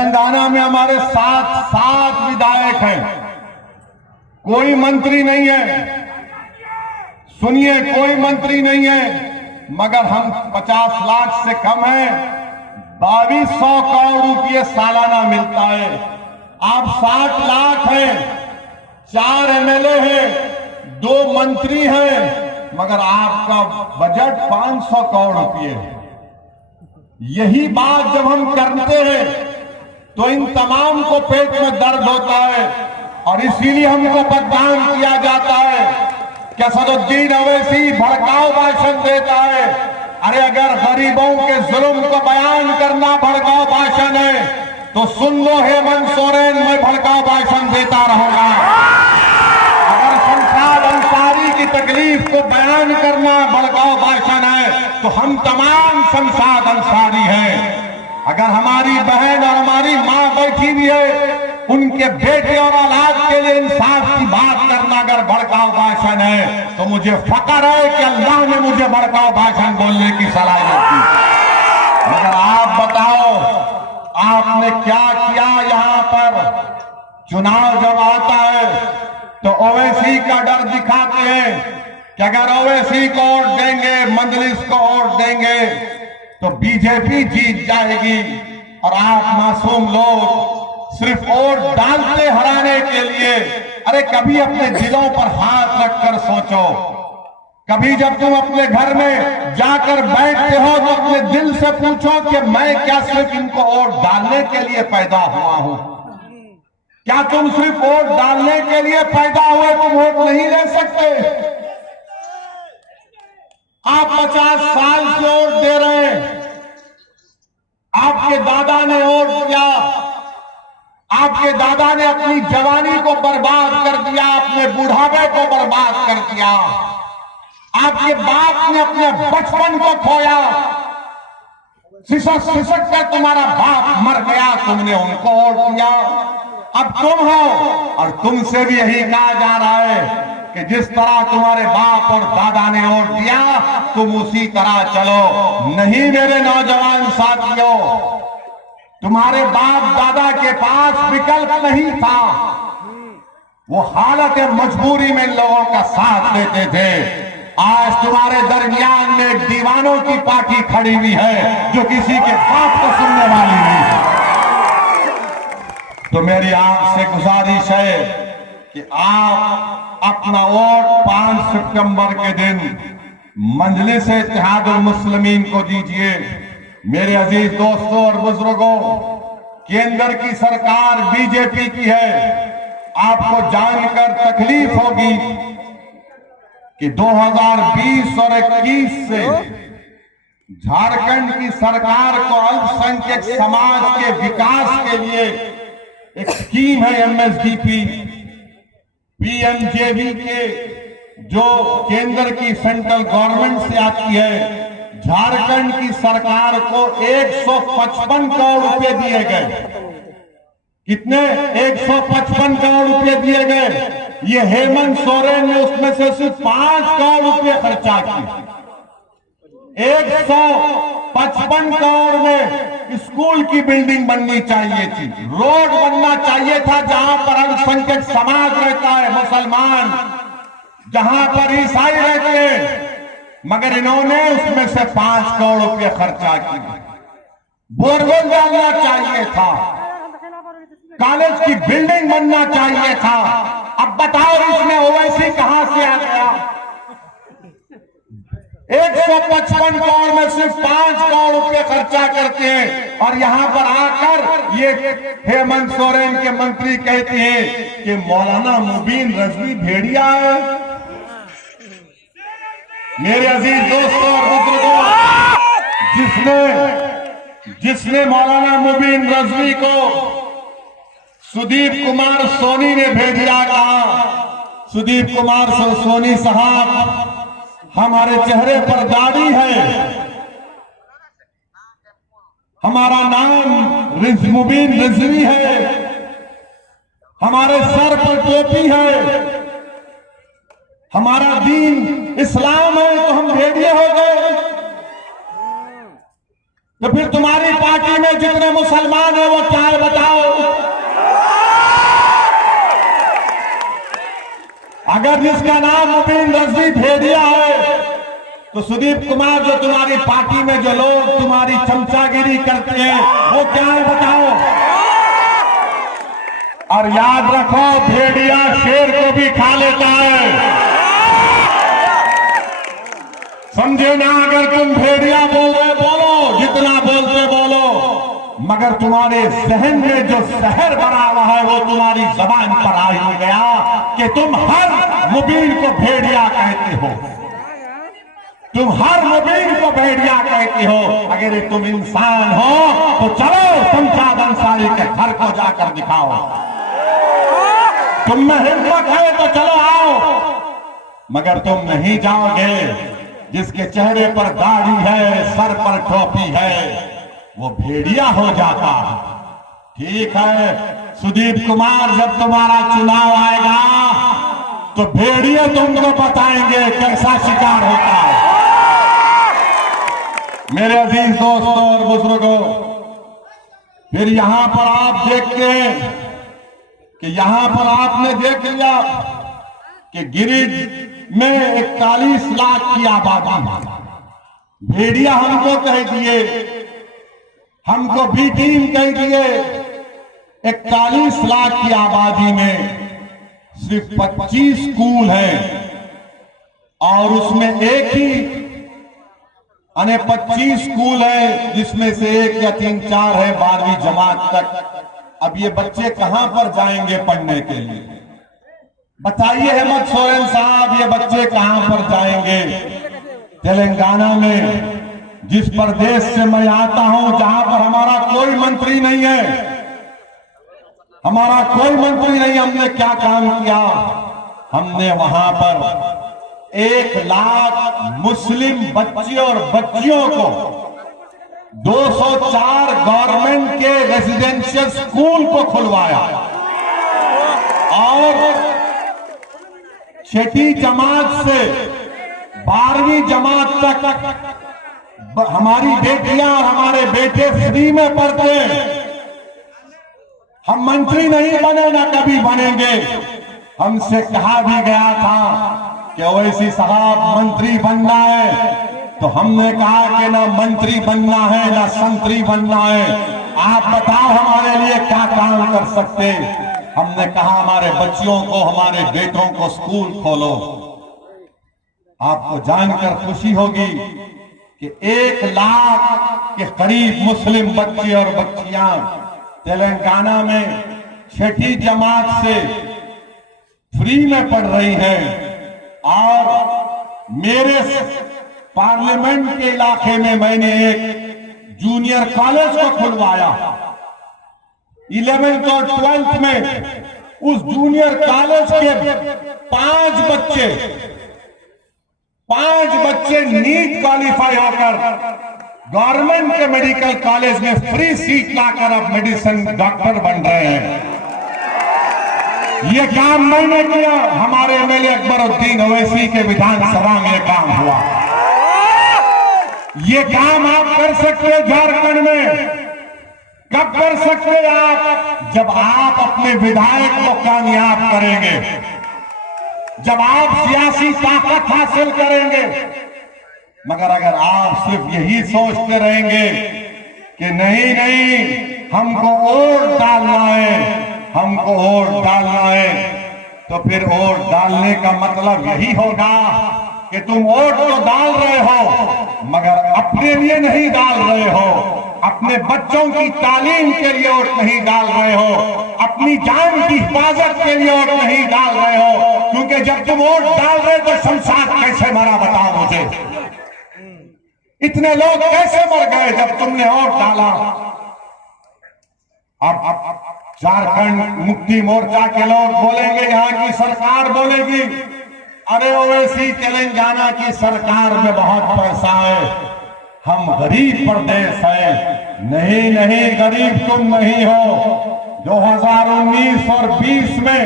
तेलंगाना में हमारे सात विधायक हैं, कोई मंत्री नहीं है। सुनिए, कोई मंत्री नहीं है, मगर हम 50 लाख से कम है। 2200 करोड़ रुपये सालाना मिलता है। आप 60 लाख हैं, 4 एमएलए हैं, 2 मंत्री हैं, मगर आपका बजट 500 करोड़ रुपये है। यही बात जब हम करते हैं तो इन तमाम को पेट में दर्द होता है और इसीलिए हमको बदनाम किया जाता है कि असदुद्दीन ओवैसी भड़काऊ भाषण देता है। अरे अगर गरीबों के जुल्म को बयान करना भड़काऊ भाषण है तो सुन लो हेमंत सोरेन, मैं भड़काऊ भाषण देता रहूंगा। अगर शमशाद अंसारी की तकलीफ को बयान करना भड़काऊ भाषण है तो हम तमाम शमशाद अंसारी हैं। अगर हमारी बहन और हमारी मां बैठी हुई है, उनके बेटे और औलाद के लिए इंसाफ की बात करना अगर भड़काऊ भाषण है तो मुझे फक्र है कि अल्लाह ने मुझे भड़काऊ भाषण बोलने की सलाहियत दी। मगर आप बताओ, आपने क्या किया? यहां पर चुनाव जब आता है तो ओवैसी का डर दिखाते हैं कि अगर ओवैसी को वोट देंगे, मंजलिस को वोट देंगे तो बीजेपी जीत जाएगी। और आप मासूम लोग सिर्फ वोट डालते हराने के लिए। अरे कभी अपने दिलों पर हाथ रखकर सोचो। कभी जब तुम अपने घर में जाकर बैठते हो तो अपने दिल से पूछो कि मैं क्या सिर्फ इनको वोट डालने के लिए पैदा हुआ हूं? क्या तुम सिर्फ वोट डालने के लिए पैदा हुए? तुम वोट नहीं ले सकते। आप 50 साल से वोट दे रहे हैं। आपके दादा ने वोट दिया, आपके दादा ने अपनी जवानी को बर्बाद कर दिया, अपने बुढ़ापे को बर्बाद कर दिया। आपके बाप ने अपने बचपन को खोया, सिसक सिसक कर तुम्हारा बाप मर गया, तुमने उनको वोट दिया। अब तुम हो और तुमसे भी यही कहा जा रहा है कि जिस तरह तुम्हारे बाप और दादा ने वोट दिया तुम उसी तरह चलो। नहीं मेरे नौजवान साथियों, तुम्हारे बाप दादा के पास विकल्प नहीं था। वो हालत मजबूरी में लोगों का साथ देते थे। आज तुम्हारे दरमियान में दीवानों की पार्टी खड़ी हुई है जो किसी के बाप को सुनने वाली नहीं है। तो मेरी आपसे गुजारिश है कि आप अपना वोट 5 सितंबर के दिन मजलिस इत्तेहादुल मुस्लिमीन को दीजिए। मेरे अजीज दोस्तों और बुजुर्गों, केंद्र की सरकार बीजेपी की है। आपको जानकर तकलीफ होगी कि 2020 और 21 से झारखंड की सरकार को अल्पसंख्यक समाज के विकास के लिए एक स्कीम है एमएसडीपी, पीएमजेवी के, जो केंद्र की सेंट्रल गवर्नमेंट से आती है। झारखंड की सरकार को 155 करोड़ रुपए दिए गए। कितने? 155 करोड़ रुपए दिए गए। ये हेमंत सोरेन ने उसमें से सिर्फ 5 करोड़ रुपए खर्चा किए। 155 करोड़ में स्कूल की बिल्डिंग बननी चाहिए थी, रोड बनना चाहिए था जहां पर अल्पसंख्यक समाज रहता है, मुसलमान, जहां पर ईसाई रहते हैं, मगर इन्होंने उसमें से 5 करोड़ रुपए खर्चा किए। बोरवेल डालना चाहिए था, कॉलेज की बिल्डिंग बनना चाहिए था। अब बताओ इसमें ओवैसी कहां से आ गया? 155 करोड़ में सिर्फ 5 करोड़ रुपए खर्चा करते हैं और यहां पर आकर ये हेमंत सोरेन के मंत्री कहते हैं कि मौलाना मुबीन रजवी भेड़िया है। मेरे अजीज दोस्तों और बुजुर्गों, जिसने मौलाना मुबीन रजवी को सुदीप कुमार सोनी ने भेड़िया कहा। सुदीप कुमार सोनी साहब, हमारे चेहरे पर दाढ़ी है, हमारा नाम मुबीन रिजवी है, हमारे सर पर टोपी है, हमारा दीन इस्लाम है, तो हम भेड़िए हो गए। तो फिर तुम्हारी पार्टी में जितने मुसलमान हैं वो क्या है बता अगर जिसका नाम मुबीन रजवी भेड़िया है तो सुदीप कुमार जो तुम्हारी पार्टी में जो लोग तुम्हारी चमचागिरी करते हैं वो क्या है बताओ। और याद रखो भेड़िया शेर को भी खा लेता है, समझे ना। अगर तुम भेड़िया बोल रहे बोलो, जितना बोलते बोलो, मगर तुम्हारे जहन में जो जहर भरा हुआ है वो तुम्हारी जबान पर आ ही गया कि तुम हर मुबीन को भेड़िया कहते हो, तुम हर मुबीन को भेड़िया कहते हो। अगर तुम इंसान हो तो चलो शमशाद अंसारी के घर को जाकर दिखाओ, तुम में हिम्मत है तो चलो आओ। मगर तुम नहीं जाओगे। जिसके चेहरे पर दाढ़ी है, सर पर टोपी है, वो भेड़िया हो जाता। ठीक है सुदीप कुमार, जब तुम्हारा चुनाव आएगा तो भेड़िए तुमको बताएंगे कैसा शिकार होता है। मेरे अजीज दोस्तों और बुजुर्गों, फिर यहां पर आप देखते हैं कि यहां पर आपने देख लिया कि गिरिडीह में 41 लाख की आबादी, भेड़िया हमको कह दिए, हमको बी टीम कह दिए। 41 लाख की आबादी में सिर्फ 25 स्कूल हैं और उसमें एक ही 25 स्कूल है जिसमें से 1 या 3-4 है 12वीं जमात तक। अब ये बच्चे कहां पर जाएंगे पढ़ने के लिए? बताइए हेमंत सोरेन साहब, ये बच्चे कहां पर जाएंगे? तेलंगाना में, जिस प्रदेश से मैं आता हूं, जहां पर हमारा कोई मंत्री नहीं है, हमारा कोई मंत्री नहीं, हमने क्या काम किया? हमने वहां पर 1 लाख मुस्लिम बच्चे और बच्चियों को 204 गवर्नमेंट के रेजिडेंशियल स्कूल को खुलवाया और 6ठी जमात से 12वीं जमात तक हमारी बेटियां और हमारे बेटे फ्री में पढ़ते हैं। हम मंत्री नहीं बने, ना कभी बनेंगे। हमसे कहा भी गया था कि ओवैसी साहब मंत्री बनना है, तो हमने कहा कि ना मंत्री बनना है ना संतरी बनना है, आप बताओ हमारे लिए क्या काम कर सकते। हमने कहा हमारे बच्चियों को, हमारे बेटों को स्कूल खोलो। आपको जानकर खुशी होगी कि 1 लाख के करीब मुस्लिम बच्चे और बच्चियां तेलंगाना में 6ठी जमात से फ्री में पढ़ रही हैं। और मेरे पार्लियामेंट के इलाके में मैंने एक जूनियर कॉलेज को खुलवाया। 11th और 12th में उस जूनियर कॉलेज के 5 बच्चे नीट क्वालिफाई होकर गवर्नमेंट के मेडिकल कॉलेज में फ्री सीट लाकर अब मेडिसिन डॉक्टर बन रहे हैं। ये काम मैंने किया, हमारे एमएलए अकबरुद्दीन ओवैसी के विधानसभा में काम हुआ। ये काम आप कर सकते हैं झारखंड में। कब कर सकते हैं आप? जब आप अपने विधायक को कामयाब करेंगे, जब आप सियासी ताकत हासिल करेंगे। मगर अगर आप सिर्फ यही सोचते रहेंगे कि नहीं नहीं हमको वोट डालना है, हमको वोट डालना है, तो फिर वोट डालने का मतलब यही होगा कि तुम वोट तो डाल रहे हो मगर अपने लिए नहीं डाल रहे हो, अपने बच्चों की तालीम के लिए वोट नहीं डाल रहे हो, अपनी जान की हिफाजत के लिए वोट नहीं डाल रहे हो। क्योंकि जब तुम वोट डाल रहे तो शमशाद कैसे मरा बताओ मुझे? इतने लोग कैसे मर गए जब तुमने वोट डाला? अब झारखंड मुक्ति मोर्चा के लोग बोलेंगे, यहाँ की सरकार बोलेगी अरे ओवैसी तेलंगाना की सरकार में बहुत पैसा है, हम गरीब प्रदेश है। नहीं नहीं, गरीब तुम नहीं हो। 2019 और 20 में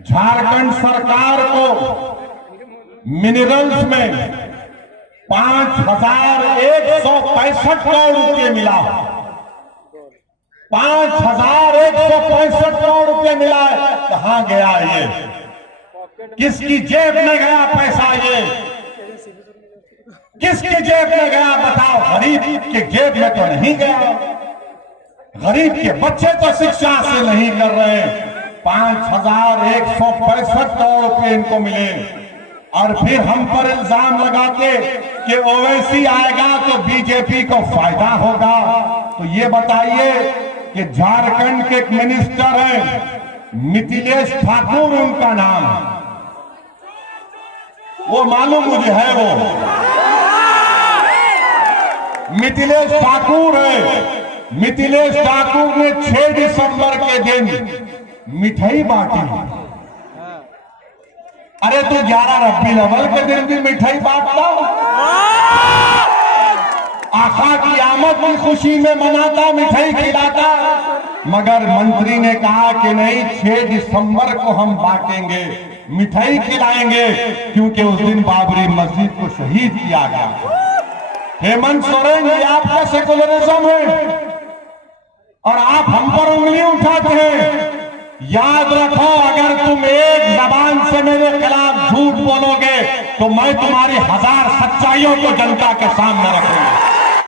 झारखंड सरकार को मिनरल्स में 5,165 करोड़ रुपए मिला। 5,165 करोड़ रुपए मिला है। कहां गया ये? किसकी जेब में गया पैसा? ये किसकी जेब में गया बताओ? गरीब के जेब में तो नहीं गया। गरीब के बच्चे तो शिक्षा से नहीं कर रहे। 5,165 करोड़ रुपए इनको मिले और फिर हम पर इल्जाम लगाते कि ओवैसी आएगा तो बीजेपी को फायदा होगा। तो ये बताइए कि झारखंड के एक मिनिस्टर हैं मिथिलेश ठाकुर, उनका नाम वो मालूम मुझे है, वो मिथिलेश ठाकुर है। मिथिलेश ठाकुर ने 6 दिसंबर के दिन मिठाई बांटी। अरे तू 11 रब्बी अव्वल के दिन भी मिठाई बांटता, आका की आमद की खुशी में मनाता, मिठाई खिलाता। मगर मंत्री ने कहा कि नहीं, 6 दिसंबर को हम बांटेंगे, मिठाई खिलाएंगे, क्योंकि उस दिन बाबरी मस्जिद को शहीद किया गया। हेमंत सोरेन, ये आपका सेकुलरिज्म है और आप हम पर उंगली उठाते हैं। याद रखो, अगर तुम एक जबान से मेरे खिलाफ झूठ बोलोगे तो मैं तुम्हारी 1000 सच्चाइयों को जनता के सामने रखूंगा।